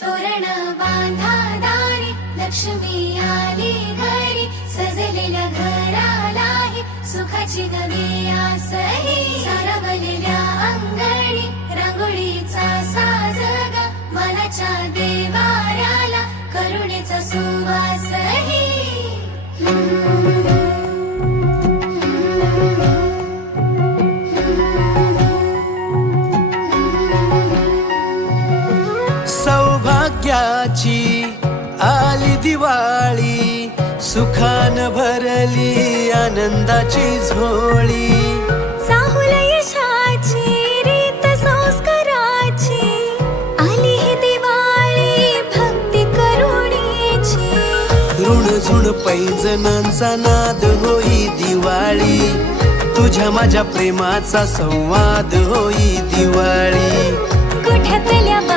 तोरण बांधा दारी, लक्ष्मी आली घरी, सजलेल्या घरालाही सुखाची नवी आसही. सारवलेल्या अंगणी रांगोळीचा साजगा, मनाच्या देवाऱ्याला करुणेचा सुवासही. सौभाग्याची आली दिवाळी, सुखान भरली आनंदाची झोळी. चाहुल यशाची रीत संस्काराची, आली ही दिवाळी भक्ती करुणेची. ऋणझुण पैंजणांचा नाद होई दिवाळी, तुझ्या माझ्या प्रेमाचा संवाद होई दिवाळी. कुठ्यातल्या